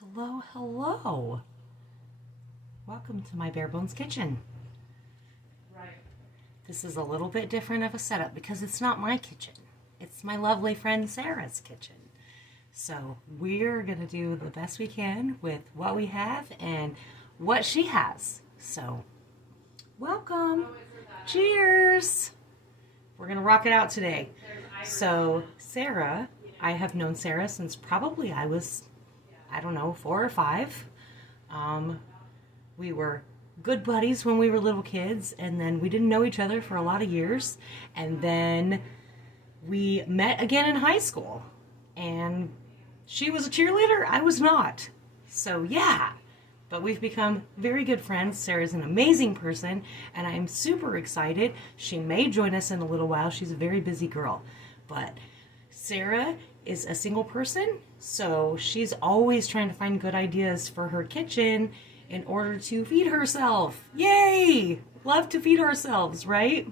Hello, hello. Welcome to my Bare Bones Kitchen. Right. This is a little bit different of a setup because it's not my kitchen. It's my lovely friend Sarah's kitchen. So we're going to do the best we can with what we have and what she has. So welcome. Cheers. We're going to rock it out today. So Sarah, I have known Sarah since probably I was, I don't know, 4 or 5. We were good buddies when we were little kids, and then we didn't know each other for a lot of years. And then we met again in high school. And she was a cheerleader, I was not. So yeah, but we've become very good friends. Sarah's an amazing person, and I'm super excited. She may join us in a little while. She's a very busy girl. But Sarah is a single person, so she's always trying to find good ideas for her kitchen in order to feed herself. Yay! Love to feed ourselves, right?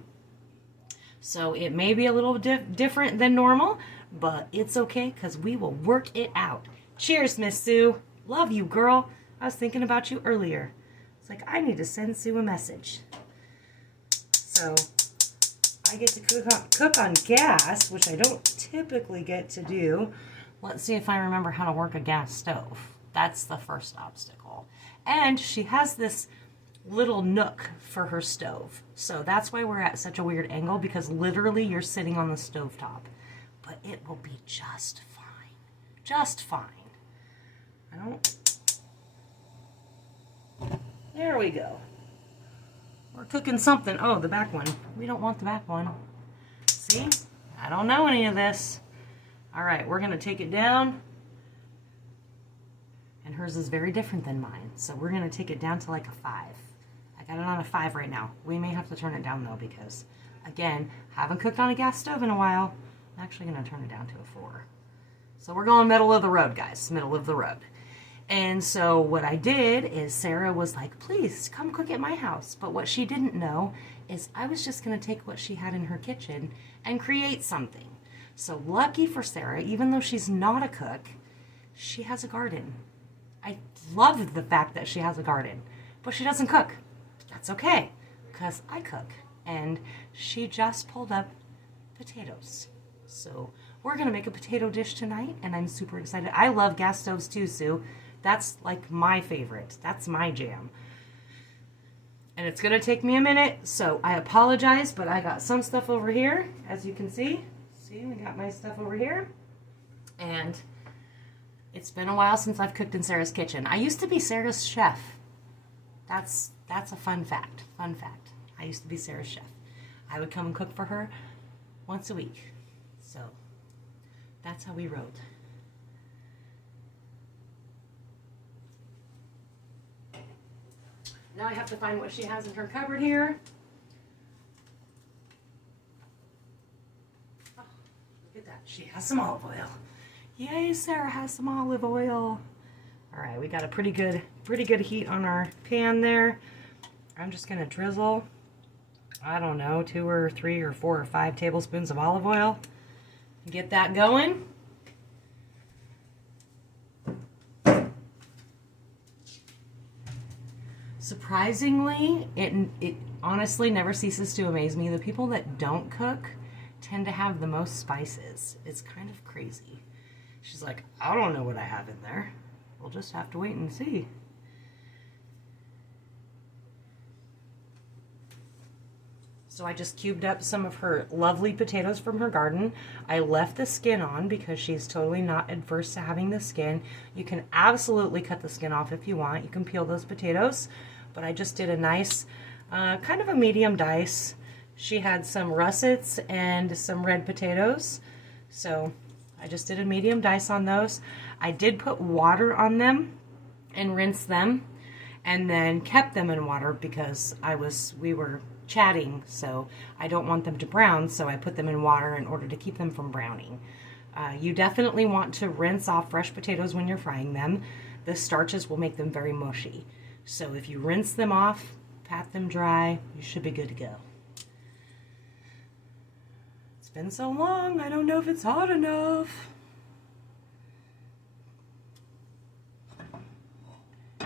So it may be a little different than normal, but it's okay because we will work it out. Cheers, Miss Sue. Love you, girl. I was thinking about you earlier. It's like I need to send Sue a message. So I get to cook on gas, which I don't typically get to do. Let's see if I remember how to work a gas stove. That's the first obstacle. And she has this little nook for her stove. So that's why we're at such a weird angle, because literally you're sitting on the stovetop. But it will be just fine. Just fine. There we go. We're cooking something. Oh, the back one. We don't want the back one. See? I don't know any of this. All right, we're going to take it down. And hers is very different than mine. So we're going to take it down to like a 5. I got it on a 5 right now. We may have to turn it down though because, again, haven't cooked on a gas stove in a while. I'm actually going to turn it down to a 4. So we're going middle of the road, guys. Middle of the road. And so what I did is Sarah was like, please come cook at my house. But what she didn't know is I was just going to take what she had in her kitchen and create something. So lucky for Sarah, even though she's not a cook, she has a garden. I love the fact that she has a garden, but she doesn't cook. That's okay, because I cook. And she just pulled up potatoes. So we're going to make a potato dish tonight, and I'm super excited. I love gas stoves too, Sue. That's like my favorite. That's my jam. And it's going to take me a minute, so I apologize, but I got some stuff over here, as you can see. See, we got my stuff over here. And it's been a while since I've cooked in Sarah's kitchen. I used to be Sarah's chef. That's a fun fact. Fun fact. I used to be Sarah's chef. I would come and cook for her once a week. So that's how we rode. Now I have to find what she has in her cupboard here. Oh, look at that. She has some olive oil. Yay, Sarah has some olive oil. All right, we got a pretty good heat on our pan there. I'm just gonna drizzle, I don't know, 2 or 3 or 4 or 5 tablespoons of olive oil. Get that going. Surprisingly, it honestly never ceases to amaze me. The people that don't cook tend to have the most spices. It's kind of crazy. She's like, I don't know what I have in there. We'll just have to wait and see. So I just cubed up some of her lovely potatoes from her garden. I left the skin on because she's totally not adverse to having the skin. You can absolutely cut the skin off if you want. You can peel those potatoes. But I just did a nice, kind of a medium dice. She had some russets and some red potatoes. So I just did a medium dice on those. I did put water on them and rinse them and then kept them in water because we were chatting, so I don't want them to brown, so I put them in water in order to keep them from browning. You definitely want to rinse off fresh potatoes when you're frying them. The starches will make them very mushy. So if you rinse them off, pat them dry, you should be good to go. It's been so long, I don't know if it's hot enough.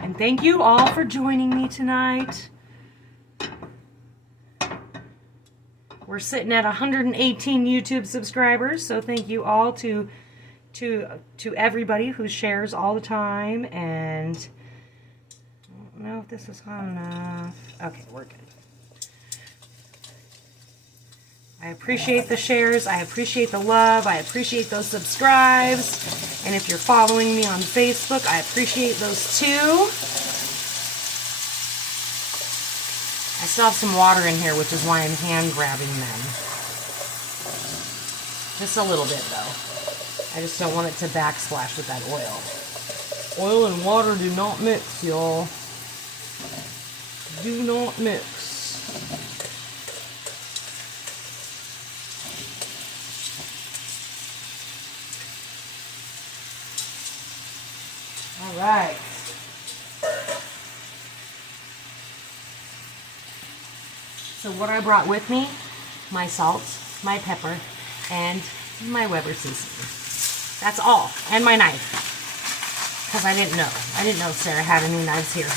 And thank you all for joining me tonight. We're sitting at 118 YouTube subscribers, so thank you all to everybody who shares all the time. And I don't know if this is hot enough. Okay, we're good. I appreciate the shares. I appreciate the love. I appreciate those subscribes. And if you're following me on Facebook, I appreciate those too. I still have some water in here, which is why I'm hand grabbing them. Just a little bit though. I just don't want it to backsplash with that oil. Oil and water do not mix, y'all. Do not mix. All right. So what I brought with me, my salt, my pepper, and my Weber seasoning. That's all. And my knife. Because I didn't know. I didn't know Sarah had any knives here.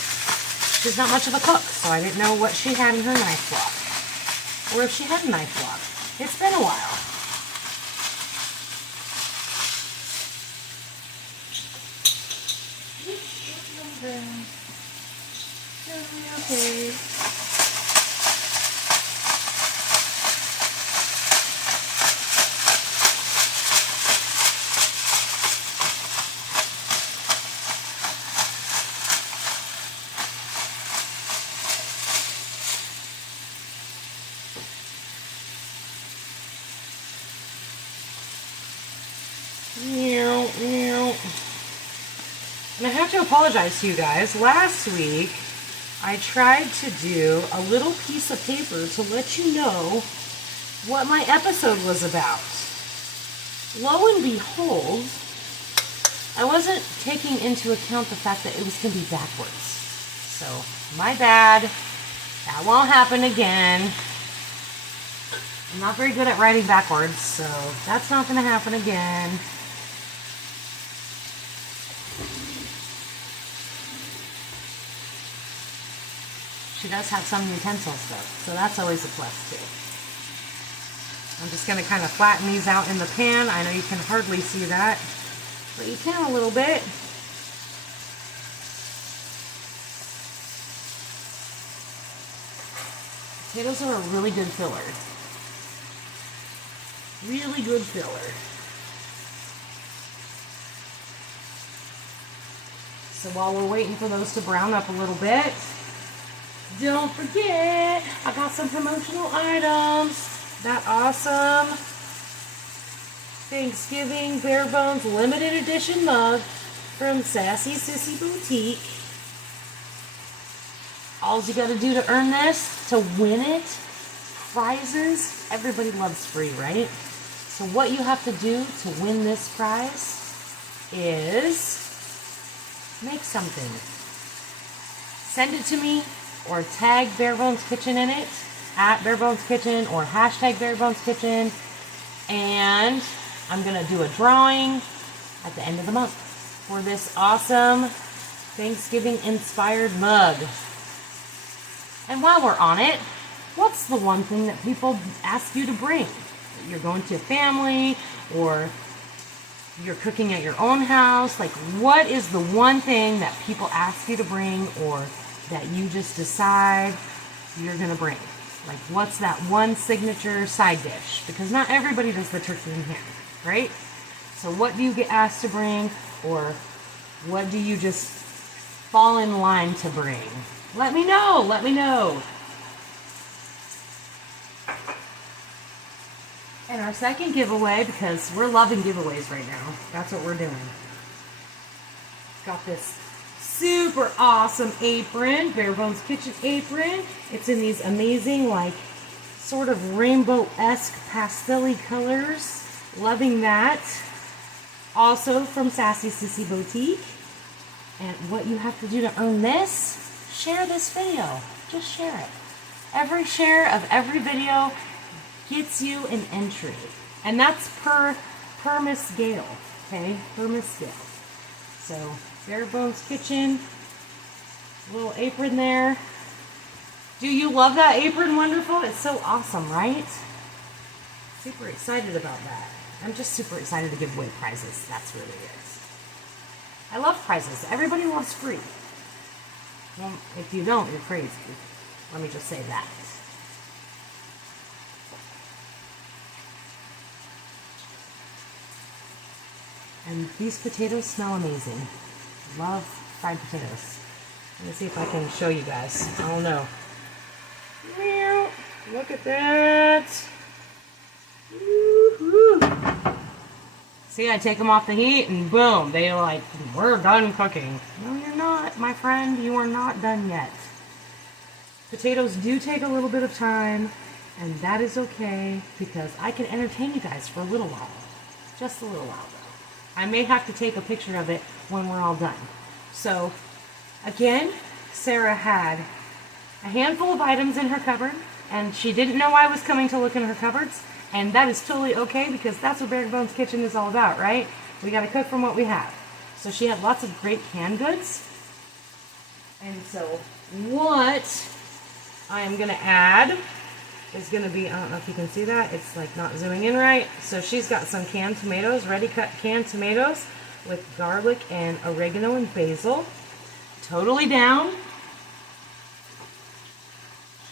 She's not much of a cook, so I didn't know what she had in her knife block. Or if she had a knife block. It's been a while. Okay. And I have to apologize to you guys. Last week, I tried to do a little piece of paper to let you know what my episode was about. Lo and behold, I wasn't taking into account the fact that it was going to be backwards. So, my bad. That won't happen again. I'm not very good at writing backwards, so that's not going to happen again. She does have some utensils though, so that's always a plus too. I'm just going to kind of flatten these out in the pan. I know you can hardly see that, but you can a little bit. Potatoes are a really good filler. Really good filler. So while we're waiting for those to brown up a little bit, don't forget, I got some promotional items. That awesome Thanksgiving Bare Bones limited edition mug from Sassy Sissy Boutique. All you gotta do to earn this, to win it, prizes. Everybody loves free, right? So what you have to do to win this prize is make something. Send it to me or tag Bare Bones Kitchen in it, at Bare Bones Kitchen or hashtag Bare Bones Kitchen, and I'm gonna do a drawing at the end of the month for this awesome Thanksgiving inspired mug. And while we're on it, what's the one thing that people ask you to bring? You're going to a family or you're cooking at your own house. Like, what is the one thing that people ask you to bring or that you just decide you're going to bring? Like, what's that one signature side dish? Because not everybody does the turkey and ham, right? So what do you get asked to bring, or what do you just fall in line to bring? Let me know. Let me know. And our second giveaway, because we're loving giveaways right now. That's what we're doing. Got this super awesome apron, Bare Bones Kitchen apron. It's in these amazing, like, sort of rainbow-esque pastel-y colors. Loving that. Also from Sassy Sissy Boutique. And what you have to do to earn this, share this video. Just share it. Every share of every video gets you an entry. And that's per Miss Gail. Okay? Per Miss Gail. So, Bare Bones Kitchen. Little apron there. Do you love that apron, wonderful? It's so awesome, right? Super excited about that. I'm just super excited to give away prizes. That's really it. I love prizes. Everybody loves free. Well, if you don't, you're crazy. Let me just say that. And these potatoes smell amazing. Love fried potatoes. Let me see if I can show you guys. I don't know. Meow. Look at that. Woo-hoo. See, I take them off the heat and boom, they're like, we're done cooking. No, you're not, my friend. You are not done yet. Potatoes do take a little bit of time, and that is okay because I can entertain you guys for a little while. Just a little while, though. I may have to take a picture of it when we're all done. So, again, Sarah had a handful of items in her cupboard, and she didn't know I was coming to look in her cupboards, and that is totally okay because that's what Bare Bones Kitchen is all about, right? We got to cook from what we have. So she had lots of great canned goods. And so what I am going to add is going to be, I don't know if you can see that, it's like not zooming in right. So she's got some canned tomatoes, ready cut canned tomatoes with garlic and oregano and basil. Totally down.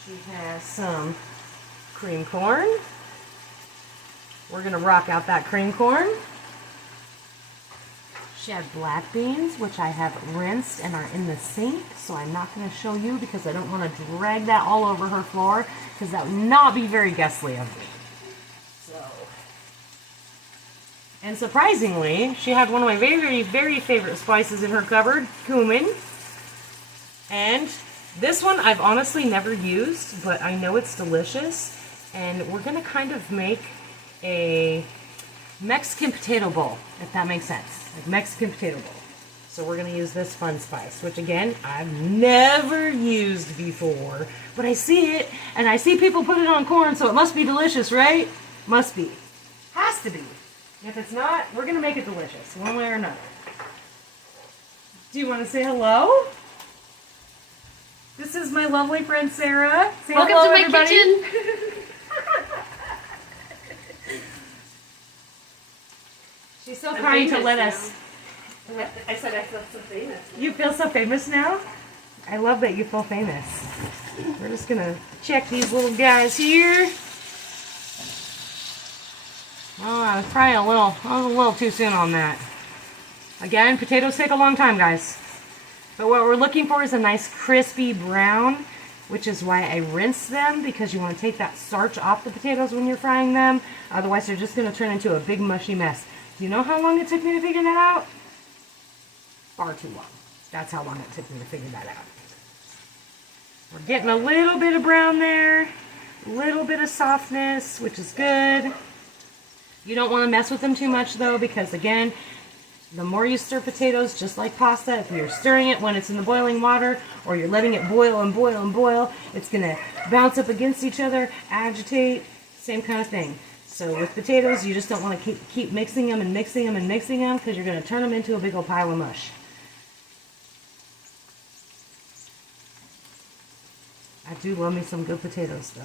She has some cream corn. We're going to rock out that cream corn. She had black beans, which I have rinsed and are in the sink, so I'm not going to show you because I don't want to drag that all over her floor because that would not be very guestly of me. So, and surprisingly, she had one of my very, very favorite spices in her cupboard, cumin. And this one I've honestly never used, but I know it's delicious. And we're going to kind of make a Mexican potato bowl, if that makes sense. Like Mexican potato bowl. So we're going to use this fun spice, which again, I've never used before. But I see it, and I see people put it on corn, so it must be delicious, right? Must be. Has to be. If it's not, we're going to make it delicious, one way or another. Do you want to say hello? This is my lovely friend Sarah. Say Welcome hello, to my everybody. kitchen. She's so I'm kind to famous let now. us. I said I feel so famous. You feel so famous now? I love that you feel famous. We're just gonna check these little guys here. Oh, I was probably I was a little too soon on that. Again, potatoes take a long time, guys. But what we're looking for is a nice crispy brown, which is why I rinse them, because you want to take that starch off the potatoes when you're frying them. Otherwise, they're just going to turn into a big mushy mess. Do you know how long it took me to figure that out? Far too long. That's how long it took me to figure that out. We're getting a little bit of brown there, a little bit of softness, which is good. You don't want to mess with them too much, though, because, again, the more you stir potatoes, just like pasta, if you're stirring it when it's in the boiling water or you're letting it boil and boil and boil, it's going to bounce up against each other, agitate, same kind of thing. So with potatoes, you just don't want to keep mixing them and mixing them and mixing them because you're going to turn them into a big old pile of mush. I do love me some good potatoes, though.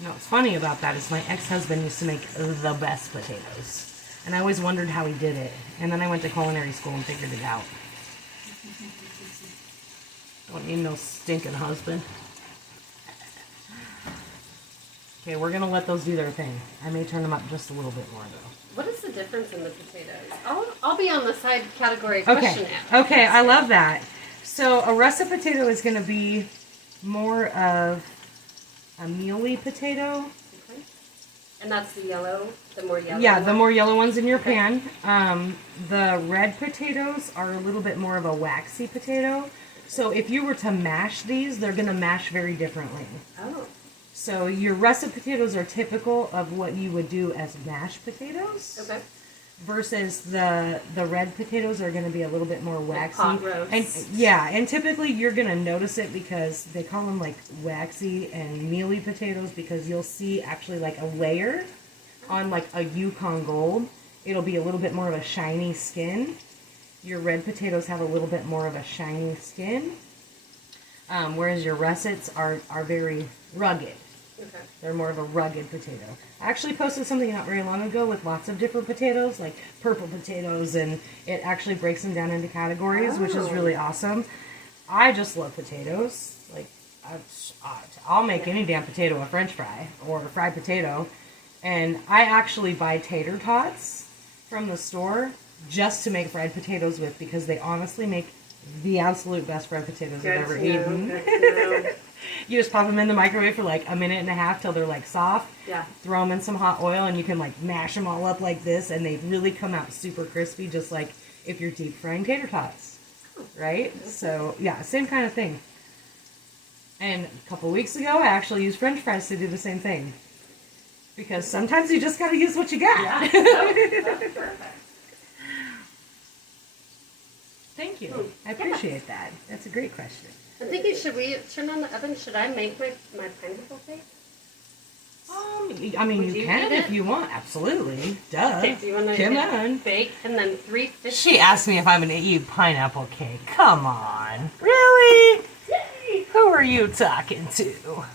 You know what's funny about that is my ex-husband used to make the best potatoes. And I always wondered how he did it. And then I went to culinary school and figured it out. Don't need no stinking husband. Okay, we're going to let those do their thing. I may turn them up just a little bit more, though. What is the difference in the potatoes? I'll be on the side category question after. Okay, I love that. So a russet potato is going to be more of a mealy potato. Okay. And that's the yellow, the more yellow Yeah, one? the more yellow ones in your pan. The red potatoes are a little bit more of a waxy potato. So if you were to mash these, they're going to mash very differently. Oh. So your russet potatoes are typical of what you would do as mashed potatoes. Okay. Versus the red potatoes are going to be a little bit more waxy. Pot roast. And yeah, and typically you're going to notice it because they call them like waxy and mealy potatoes because you'll see actually like a layer on like a Yukon Gold. It'll be a little bit more of a shiny skin. your red potatoes have a little bit more of a shiny skin, whereas your russets are very rugged. Okay. They're more of a rugged potato. I actually posted something not very long ago with lots of different potatoes, like purple potatoes, and it actually breaks them down into categories, which is really awesome. I just love potatoes. Like, I'll make any damn potato a French fry or a fried potato. And I actually buy tater tots from the store just to make fried potatoes with, because they honestly make the absolute best fried potatoes I've ever eaten. You just pop them in the microwave for like a minute and a half till they're like soft. Yeah. Throw them in some hot oil and you can like mash them all up like this, and they really come out super crispy, just like if you're deep frying tater tots. Right? So yeah, same kind of thing. And a couple weeks ago, I actually used French fries to do the same thing. Because sometimes you just gotta use what you got. Yeah. That's perfect. Thank you. I appreciate that. That's a great question. I'm thinking, should we turn on the oven? Should I make my pineapple cake? I mean, Would you you can eat if it? you want. Absolutely. Duh. Okay, do you want to Come on. bake and then 350? She asked me if I'm gonna eat pineapple cake. Come on. Really? Who are you talking to? Where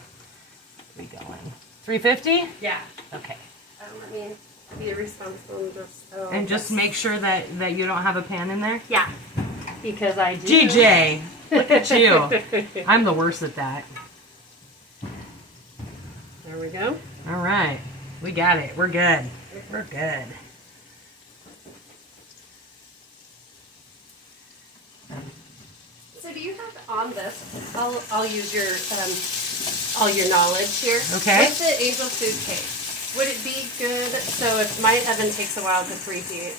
we going? 350? Yeah. Okay. Let me be responsible and just. Oh, And just make sure that you don't have a pan in there. Yeah. Because I do. GJ, look at you. I'm the worst at that. There we go. All right. We got it. We're good. We're good. So do you have on this? I'll use your all your knowledge here. Okay. With the angel food cake, would it be good? So if my oven takes a while to preheat,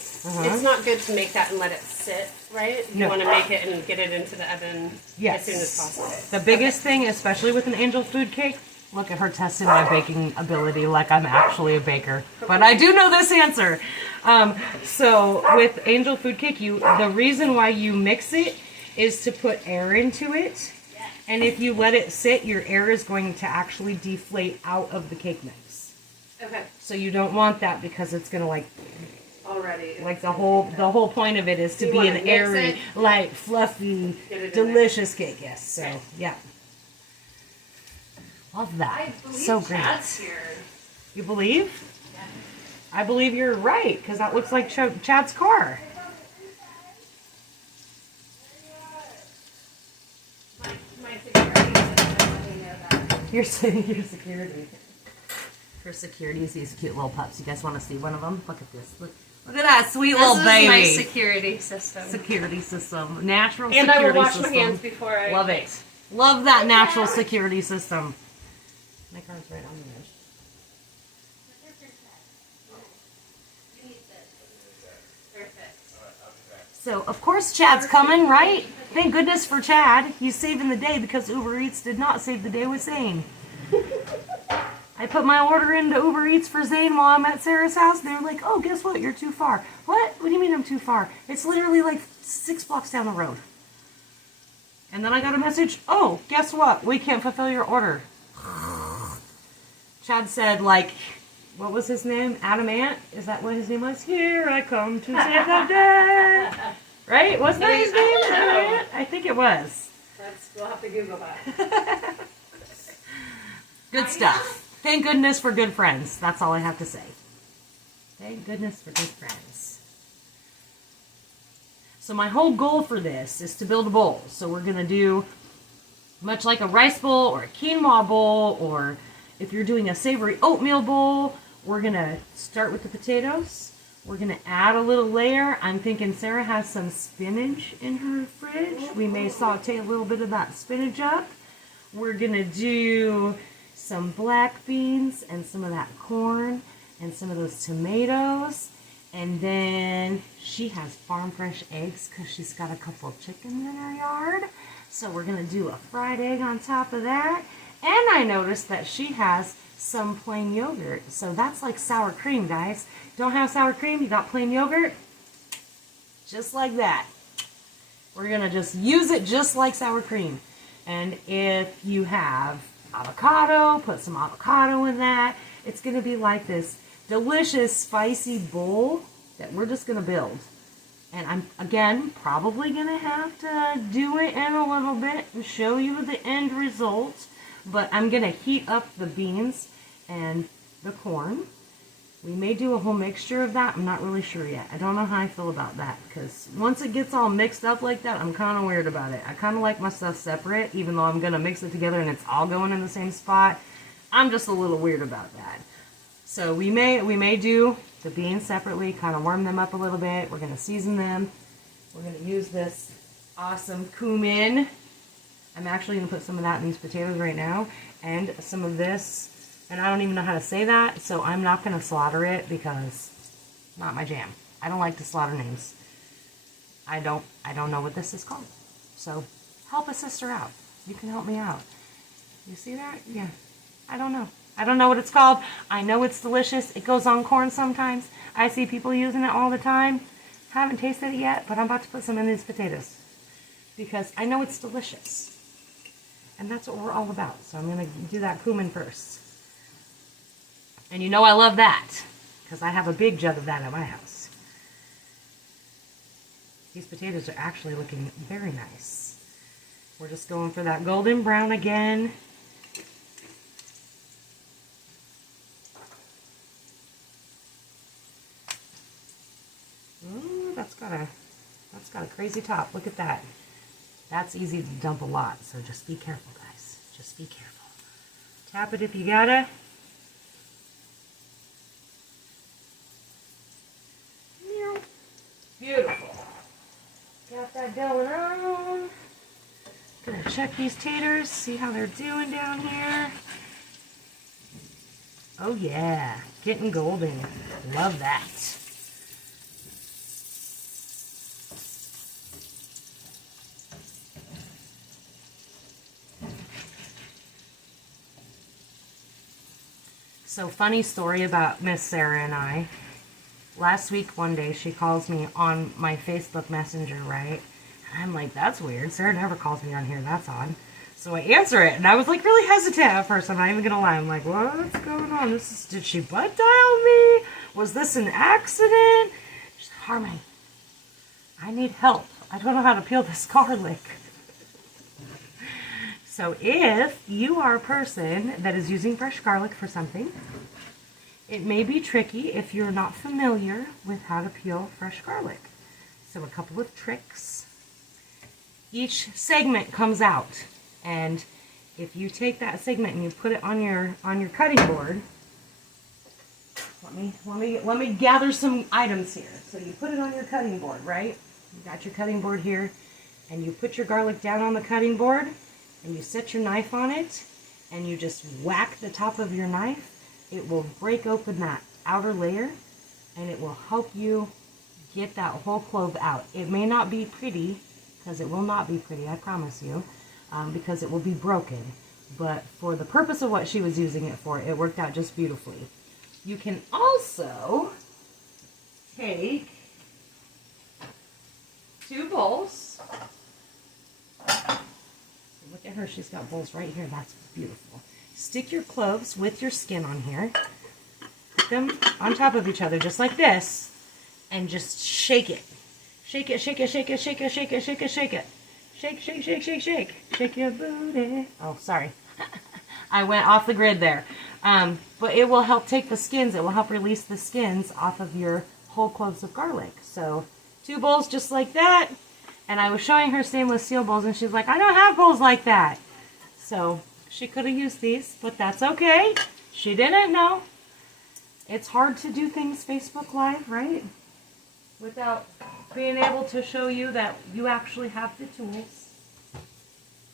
it's not good to make that and let it sit, right? You No. want to make it and get it into the oven Yes. as soon as possible. The biggest thing, especially with an angel food cake, look at her testing my baking ability like I'm actually a baker. But I do know this answer. So with angel food cake, the reason why you mix it is to put air into it. And if you let it sit, your air is going to actually deflate out of the cake mix. Okay. So you don't want that, because it's going to Already. like the whole point of it is to You be wanna an mix airy, it, light, fluffy, get it in delicious cake. Yes. So Okay. yeah. Love that. I believe So great. Chad's here. You believe? I believe you're right, because that looks like Chad's car. My security system let me know that. Your security. For security is these cute little pups. You guys want to see one of them? Look at this. Look at that sweet little This baby. is my security system. Security system. Natural And I security will wash system. my hands before I. Love it. Love that natural security system. My car's right on the edge. So, of course, Chad's coming, right? Thank goodness for Chad. He's saving the day, because Uber Eats did not save the day with Zane. I put my order into Uber Eats for Zane while I'm at Sarah's house, and they're like, oh, guess what? You're too far. What? What do you mean I'm too far? It's literally like 6 blocks down the road. And then I got a message, oh, guess what? We can't fulfill your order. Chad said, like, what was his name? Adamant? Is that what his name was? Here I come to save the day. Right? Wasn't that his name? Adamant? I think it was. We'll have to Google that. Good stuff. Thank goodness for good friends. That's all I have to say. Thank goodness for good friends. So my whole goal for this is to build a bowl. So we're going to do much like a rice bowl or a quinoa bowl, or if you're doing a savory oatmeal bowl, we're going to start with the potatoes. We're going to add a little layer. I'm thinking Sarah has some spinach in her fridge. We may saute a little bit of that spinach up. We're going to do some black beans and some of that corn and some of those tomatoes. And then she has farm fresh eggs because she's got a couple of chickens in her yard. So we're going to do a fried egg on top of that. And I noticed that she has some plain yogurt. So that's like sour cream, guys. Don't have sour cream, you got plain yogurt? Just like that. We're going to just use it just like sour cream. And if you have avocado, put some avocado in that. It's going to be like this delicious, spicy bowl that we're just going to build. And I'm, again, probably going to have to do it in a little bit and show you the end result. But I'm going to heat up the beans and the corn. We may do a whole mixture of that. I'm not really sure yet. I don't know how I feel about that. Because once it gets all mixed up like that, I'm kind of weird about it. I kind of like my stuff separate, even though I'm going to mix it together and it's all going in the same spot. I'm just a little weird about that. So we may do the beans separately, kind of warm them up a little bit. We're going to season them. We're going to use this awesome cumin. I'm actually going to put some of that in these potatoes right now, and some of this, and I don't even know how to say that, so I'm not going to slaughter it because not my jam. I don't like to slaughter names. I don't know what this is called. So help a sister out. You can help me out. You see that? Yeah. I don't know. I don't know what it's called. I know it's delicious. It goes on corn sometimes. I see people using it all the time. Haven't tasted it yet, but I'm about to put some in these potatoes because I know it's delicious. And that's what we're all about. So I'm going to do that cumin first. And you know I love that because I have a big jug of that at my house. These potatoes are actually looking very nice. We're just going for that golden brown again. Ooh, that's got a crazy top. Look at that. That's easy to dump a lot, so just be careful, guys. Just be careful. Tap it if you gotta. Beautiful. Got that going on. Gonna check these taters, see how they're doing down here. Oh yeah, getting golden. Love that. So funny story about Miss Sarah and I. Last week, one day, she calls me on my Facebook Messenger, right? And I'm like, that's weird. Sarah never calls me on here. That's odd. So I answer it, and I was like really hesitant at first. I'm not even gonna lie. I'm like, what's going on? Did she butt dial me? Was this an accident? She's like, Harmony, I need help. I don't know how to peel this garlic. So if you are a person that is using fresh garlic for something, it may be tricky if you're not familiar with how to peel fresh garlic. So a couple of tricks. Each segment comes out, and if you take that segment and you put it on your cutting board, let me gather some items here. So you put it on your cutting board, right? You got your cutting board here, and you put your garlic down on the cutting board, and you set your knife on it, and you just whack the top of your knife. It will break open that outer layer, and it will help you get that whole clove out. It may not be pretty, because it will not be pretty, I promise you, because it will be broken. But for the purpose of what she was using it for, it worked out just beautifully. You can also take 2 bowls. Look at her, she's got bowls right here. That's beautiful. Stick your cloves with your skin on here. Put them on top of each other just like this. And just shake it. Shake it, shake it, shake it, shake it, shake it, shake it, shake it. Shake, shake, shake, shake, shake. Shake your booty. Oh, sorry. I went off the grid there. But it will help take the skins. It will help release the skins off of your whole cloves of garlic. So 2 bowls just like that. And I was showing her stainless steel bowls, and she's like, I don't have bowls like that. So she could have used these, but that's okay. She didn't know. It's hard to do things Facebook Live, right? Without being able to show you that you actually have the tools.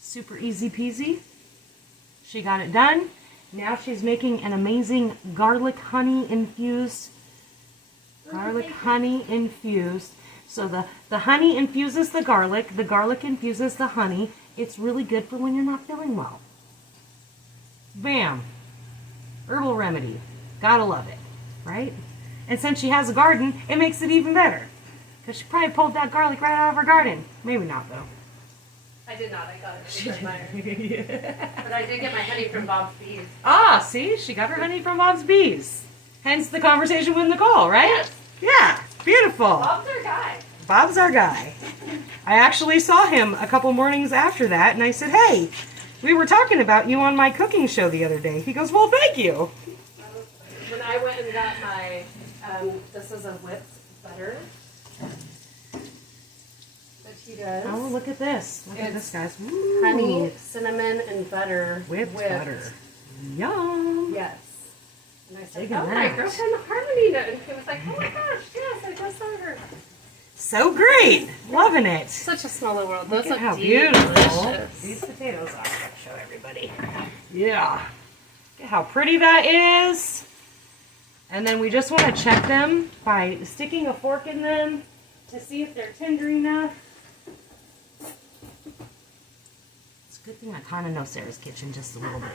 Super easy peasy. She got it done. Now she's making an amazing garlic honey infused. So the honey infuses the garlic infuses the honey. It's really good for when you're not feeling well. Bam. Herbal remedy. Gotta love it, right? And since she has a garden, it makes it even better. Because she probably pulled that garlic right out of her garden. Maybe not, though. I did not. I got it from Fred Meyer. But I did get my honey from Bob's Bees. Ah, see? She got her honey from Bob's Bees. Hence the conversation with Nicole, right? Yes. Yeah. Beautiful. Bob's our guy. Bob's our guy. I actually saw him a couple mornings after that, and I said, hey, we were talking about you on my cooking show the other day. He goes, well, thank you. When I went and got my, this is a whipped butter that he does. Oh, look at this. Look at this, guys. Honey, cinnamon, and butter. Whipped butter. Yum. Yes. And I said, Digging oh, my that. girlfriend Harmony knows. And he was like, oh my gosh, yes, I just saw her. So great. Loving it. Such a smaller world. Those Look at look how delicious. beautiful these potatoes are. I'm going to show everybody. Yeah. Look at how pretty that is. And then we just want to check them by sticking a fork in them to see if they're tender enough. It's a good thing I kind of know Sarah's kitchen just a little bit.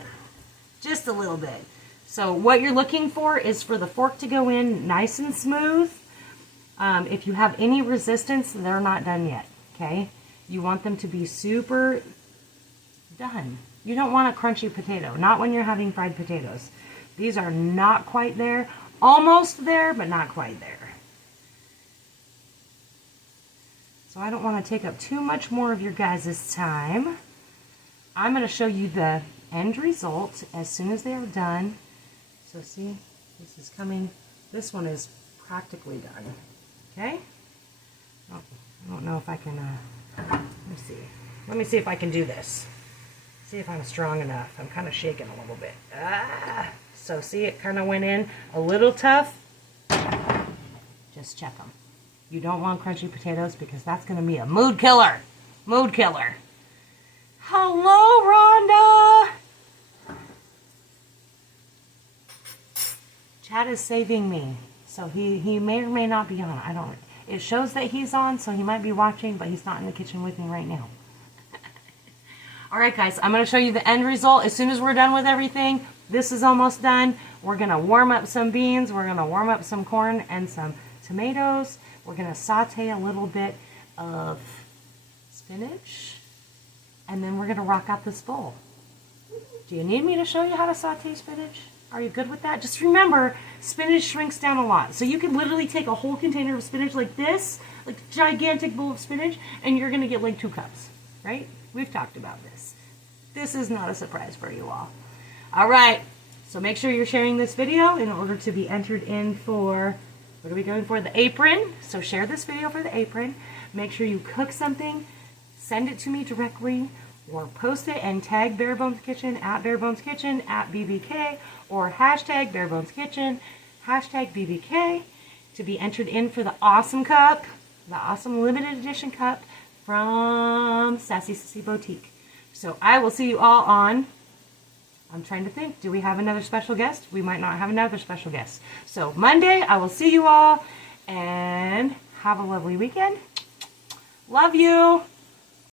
Just a little bit. So what you're looking for is for the fork to go in nice and smooth. If you have any resistance, they're not done yet, okay? You want them to be super done. You don't want a crunchy potato, not when you're having fried potatoes. These are not quite there. Almost there, but not quite there. So I don't want to take up too much more of your guys' time. I'm going to show you the end result as soon as they are done. So see, this is coming. This one is practically done. Okay? Oh, I don't know if I can, let me see. Let me see if I can do this. See if I'm strong enough. I'm kind of shaking a little bit. So see, it kind of went in a little tough. Just check them. You don't want crunchy potatoes because that's going to be a mood killer. Mood killer. Hello, Rhonda. Chad is saving me. So he may or may not be on. I don't. It shows that he's on, so he might be watching, but he's not in the kitchen with me right now. All right, guys, I'm going to show you the end result as soon as we're done with everything. This is almost done. We're going to warm up some beans. We're going to warm up some corn and some tomatoes. We're going to saute a little bit of spinach, and then we're going to rock out this bowl. Do you need me to show you how to saute spinach? Are you good with that? Just remember, spinach shrinks down a lot. So you can literally take a whole container of spinach like this, like a gigantic bowl of spinach, and you're going to get like 2 cups, right? We've talked about this. This is not a surprise for you all. All right, so make sure you're sharing this video in order to be entered in for, what are we going for? The apron. So share this video for the apron. Make sure you cook something, send it to me directly, or post it and tag Bare Bones Kitchen at Bare Bones Kitchen at BBK, or hashtag Bare Bones Kitchen, hashtag BBK, to be entered in for the awesome cup, the awesome limited edition cup from Sassy Sissy Boutique. So I will see you all on, I'm trying to think, do we have another special guest? We might not have another special guest. So Monday, I will see you all, and have a lovely weekend. Love you.